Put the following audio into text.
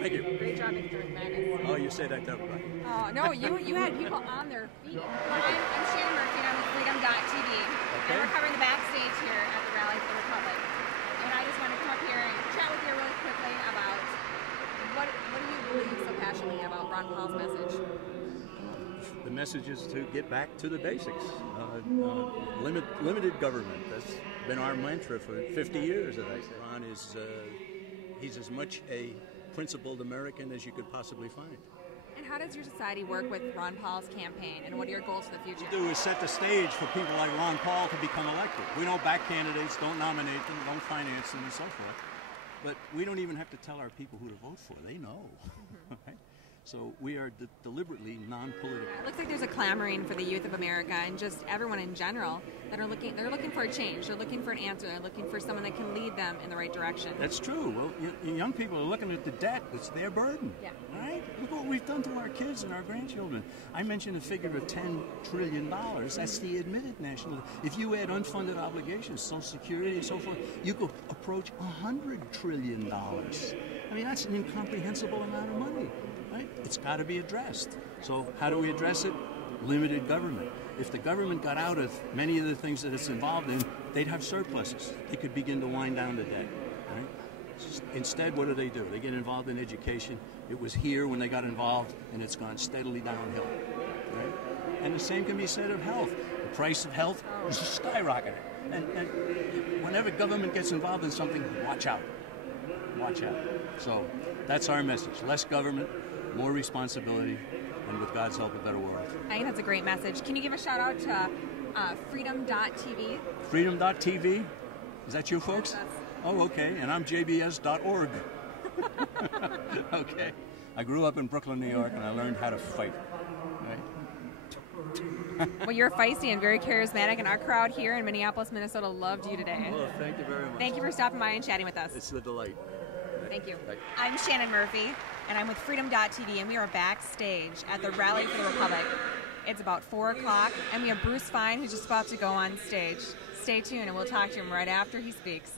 Thank you. Great job, Mr. McManus. Oh, you say that to everybody. Oh, no, you had people on their feet. I'm Shannon Murphy, and I'm with Freedom.tv. And we're covering the backstage here at the Rally for the Republic. And I just want to come up here and chat with you really quickly about what do you believe so passionately about Ron Paul's message? The message is to get back to the basics. Limited government. That's been our mantra for 50 years. As I say, Ron is he's as much a principled American as you could possibly find. And how does your society work with Ron Paul's campaign, and what are your goals for the future? What we do is set the stage for people like Ron Paul to become elected. We don't back candidates, don't nominate them, don't finance them, and so forth. But we don't even have to tell our people who to vote for. They know. Right? So we are deliberately non-political. It looks like there's a clamoring for the youth of America and just everyone in general that are looking. They're looking for a change. They're looking for an answer. They're looking for someone that can lead them in the right direction. That's true. Well, young people are looking at the debt. It's their burden. Yeah. Right? Look what we've done to our kids and our grandchildren. I mentioned a figure of $10 trillion. That's the admitted national. If you add unfunded obligations, Social Security and so forth, you could approach $100 trillion. I mean, that's an incomprehensible amount of money. Right? It's got to be addressed. So how do we address it? Limited government. If the government got out of many of the things that it's involved in, they'd have surpluses. They could begin to wind down the debt. Right? Instead, what do? They get involved in education. It was here when they got involved, and it's gone steadily downhill. Right? And the same can be said of health. The price of health is skyrocketing. And whenever government gets involved in something, watch out. Watch out. So that's our message. Less government, more responsibility, and with God's help, a better world. I think that's a great message. Can you give a shout out to Freedom.tv? Freedom.tv? Is that you folks? Yes. Oh, okay. And I'm jbs.org. Okay. I grew up in Brooklyn, New York, and I learned how to fight. Right? Well, you're feisty and very charismatic, and our crowd here in Minneapolis, Minnesota loved you today. Well, thank you very much. Thank you for stopping by and chatting with us. It's a delight. Thank you. Bye. I'm Shannon Murphy, and I'm with Freedom.tv, and we are backstage at the Rally for the Republic. It's about 4 o'clock, and we have Bruce Fine, who's just about to go on stage. Stay tuned, and we'll talk to him right after he speaks.